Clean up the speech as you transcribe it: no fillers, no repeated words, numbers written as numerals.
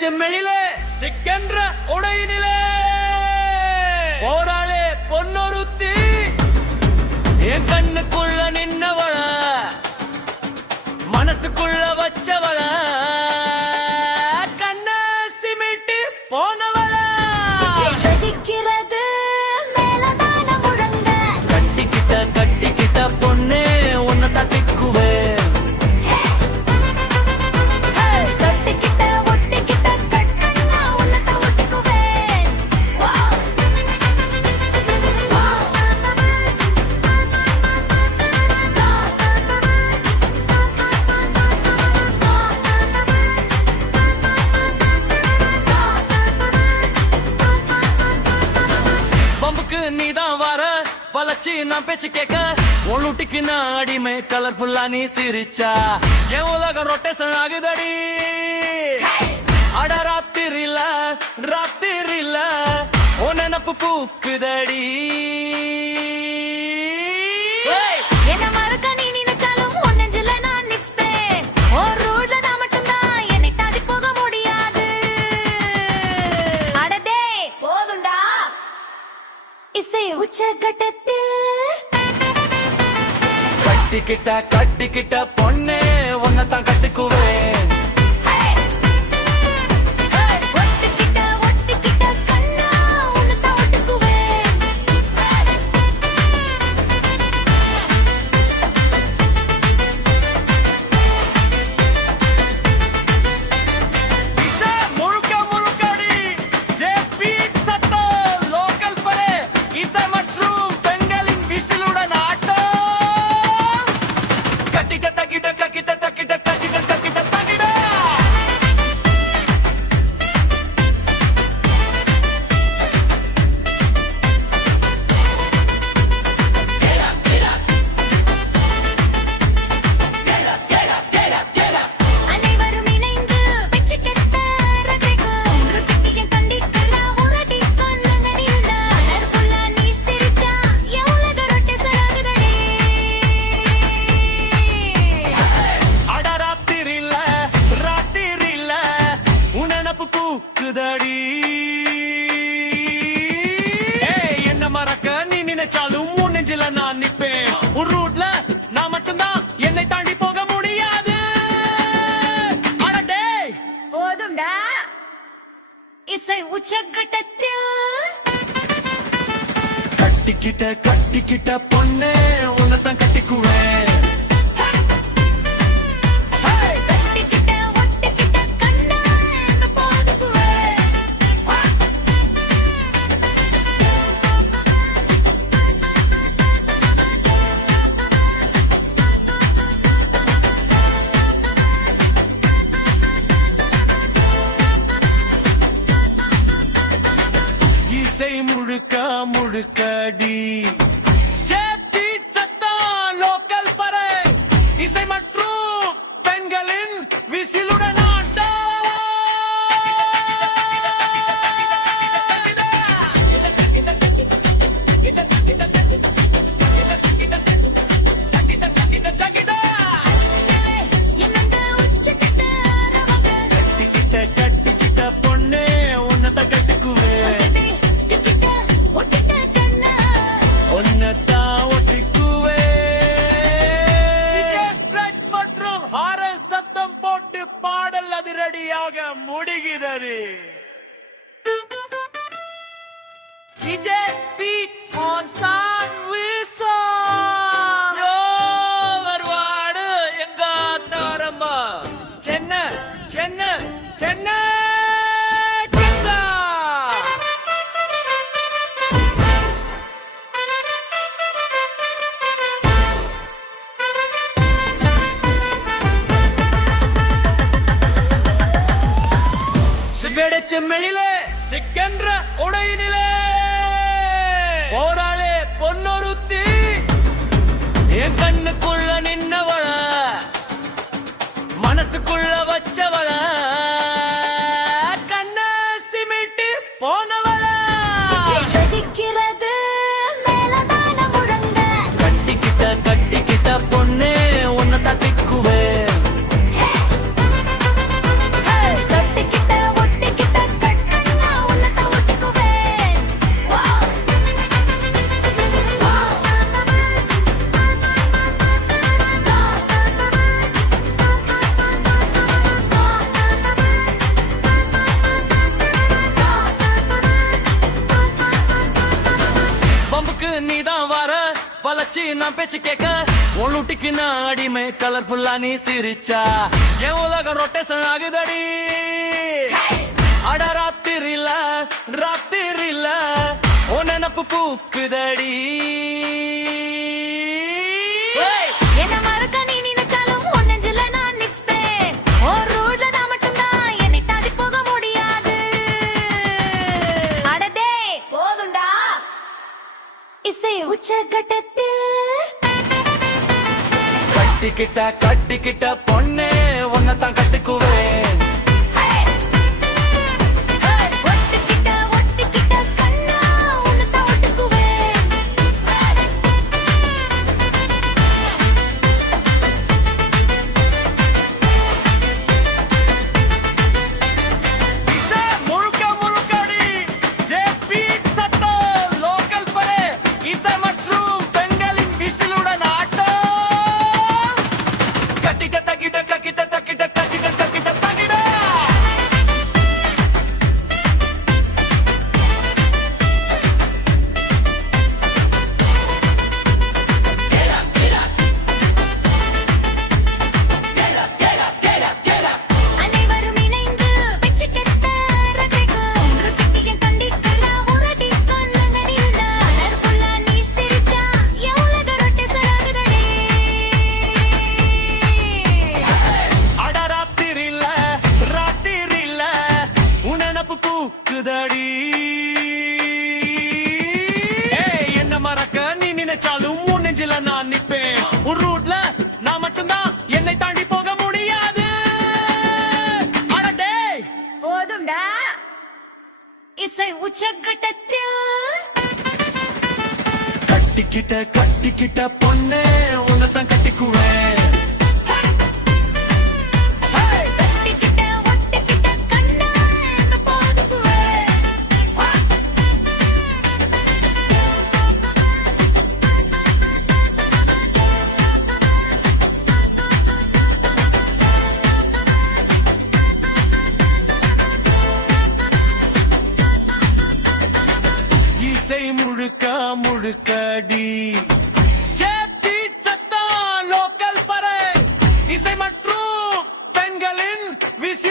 செம்மெழிலே சிக்கென்ற உடையினிலே போராளே பொன்னொருத்தி என் கண்ணுக்குள்ள நின்னவள மனசுக்குள்ள வச்சவள கண்ண சிமிட்டி போனவள வெடிக்கிறது மேலதான முழங்க கட்டிக்கிட்ட பொண்ணே உன்னை தட்டிக்குவேன் நீதான் வர வளர்ச்சி நான் பேச்சு கேட்க ஒழுட்டிக்கு நான் அடிமை கலர்ஃபுல்லா நீ சிரிச்சா என் உலகம் ரொட்டேஷன் ஆகுதடி அட ராத்திரில உன் நினப்பு பூக்குதடி என்ன மறக்க நீ நினைச்சாலும் உன் நெஞ்சில நான் நிப்பேன் ஒரு ரோட்ல நான் மட்டும்தான் என்னை தாண்டி போக முடியாது அடடே போதுண்டா இசை உச்சகட்டத்தில் கட்டிக்கிட்ட பொண்ணே உன்னைத்தான் கட்டிக்குவேன் ஒட்டிக்கிட்ட கண்ணா உன்னைத்தான் ஒட்டுக்குவேன் முழுக்கடி ஜேபி சத்தோ லோக்கல் பரே இசை மற்றும் பெண்களின் விசிலுடன் ஆட்டம் கட்டிக்கிட்ட அனைவரும் இணைந்து வெற்றி கெட்ட ரகைகள் ஒன்று கட்டிய கண்டிட்டு நான் உரடி சொன்னங்க நீண்டா அடர்புள்ள நீ சிரிச்சா என் உலக ரொட்டேஷன் ஆகுதடி அட ராத்திரில உன் நினப்பு பூக்குதடி என்ன மறக்க நீ நினைச்சாலும் உன் நெஞ்சில நான் நிப்பேன் ஒரு ரூட்ல நான் மட்டும்தான் என்னை தாண்டி போக முடியாது அடடே போதும்டா இசை உச்சகட்டத்தில் கட்டிக்கிட்ட பொண்ணே உன்னைத்தான் கட்டிக்குவேன் ஒட்டிக்கிட்ட கண்ணா என்ன போதுக்குவேன் இசை முழுக்கடி ஜேபி சத்தம் லோக்கல் பரே இசை மற்றும் பெண்களின் விசிலுடன் என்னந்த உச்சகட்ட அரவக கட்டிக்கிட்ட பொண்ணே உன்னைத்தான் கட்டிக்குவேன் ஒட்டிக்கிட்ட கண்ணா உன்னைத்தான் ஒட்டிக்குவேன் மற்றும் ஹாரன் சத்தம் போட்டு பாடல் அதிரடியாக முடிகிறது DJ Beat on San Visa. Yo, வருவாடு எங்க தாரம்மா சென்னை செம்மெழிலே சிக்கென்ற உடையினிலே போராளே பொன்னொருத்தி என் கண்ணுக்குள்ள நின்னவள மனசுக்குள்ள வச்சவள கண்ண சிமிட்டி போனவள வெடிக்கிறது மேலதான முழங்க கட்டிக்கிட்ட பொண்ணே உன்னை தட்டிக்குவேன் ஒட்டிக்கிட்ட வளச்சி நான் பேச்சு கேட்க ஒழுட்டிக்கு நான் அடிமை கலர்ஃபுல்லா நீ சிரிச்சா என் உலகம் ரொட்டேஷன் ஆகுதடி அட ராத்திரில ராத்திரில உன் நினப்பு பூக்குதடி என்ன மறக்க நீ நினைச்சாலும் உன் நெஞ்சில நான் நிப்பேன் ஒரு ரூட்ல நான் மட்டும்தான் என்னை தாண்டி போக முடியாது அடடே போதுண்டா இசை உச்சகட்டத்தில் கட்டிக்கிட்ட பொண்ணே உன்னைத்தான் கட்டுக்குவேன் ஒட்டிக்கிட்ட கண்ணா உன்னைத்தான் ஒட்டுக்குவேன் முழுக்க முழுக்கடி ஜேபி சத்தோ லோக்கல் பரே இசை மற்றும் பெண்களின் விசிலுடன் ஆட்டம் கட்டிட தக்கிட கக்கிட தக்கிட கக்கிட தக்கிட தக்கிட அனைவரும் இணைந்து வெற்றி கெட்ட ரகரகம் ஒன்று கட்டிய கண்டிக்கிறா உரடி கண்ணங்க நின்னா அடர்புள்ள நீ சிரிச்சா என் உலக ரொட்டேஷன் ஆகுதடி அட ராத்திரில ராத்திரில உன் நினப்பு பூக்குதடி ஏய், என்ன மறக்க நீ நினைச்சாலும் உன் நெஞ்சில நான் நிப்பேன் ஒரு ரூட்ல நான் மட்டும்தான் என்னை தாண்டி போக முடியாது அட டேய் போதும்டா இசை உச்சகட்டத்தில் கட்டிக்கிட்ட பொண்ணே உன்னைத்தான் கட்டிக்குவேன் ஒட்டிக்கிட்ட கண்ணா என்ன போதுக்குவேன் இசை முழுக்க முழுக்கடி ஜேபி சத்தம் லோக்கல் பரே இசை மற்றும் பெண்களின் விசில்